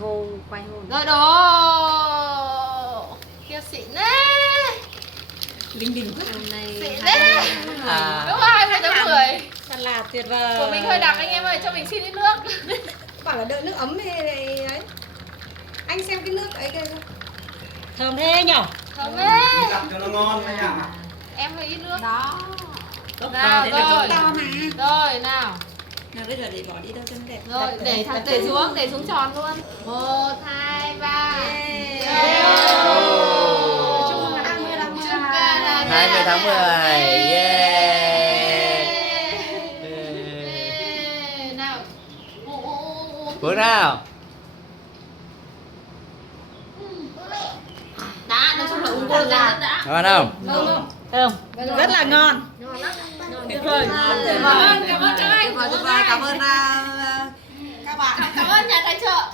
hôn quay hôn. Rồi đó. Kia xịn đấy. Linh đình Hôm nay Xịn đấy. Đúng rồi, 20 tháng 10. thật là tuyệt vời. Của mình hơi đặc anh em ơi, cho mình xin ít nước. Bảo là đợi nước ấm hay này ấy. Anh xem cái nước ấy kìa. Thơm thế nhở. Thơm đấy. Đặt cho nó ngon đấy nhỉ. Em hơi ít nước. Đó. Nào Thế rồi. là To mà. Rồi nào. nào bây giờ để bỏ đi đâu cho nó đẹp. Rồi để xuống tròn luôn. 1 2 3. Chúc mừng 20 tháng 10. 20 tháng 10. Yeah. Nào. Uống nào. Đã, nói chung là uống cô là đã. Ngon không? Thơm. Rất là ngon. Tuyệt vời. Cảm ơn các anh. Cảm ơn các bạn. Cảm ơn nhà tài trợ.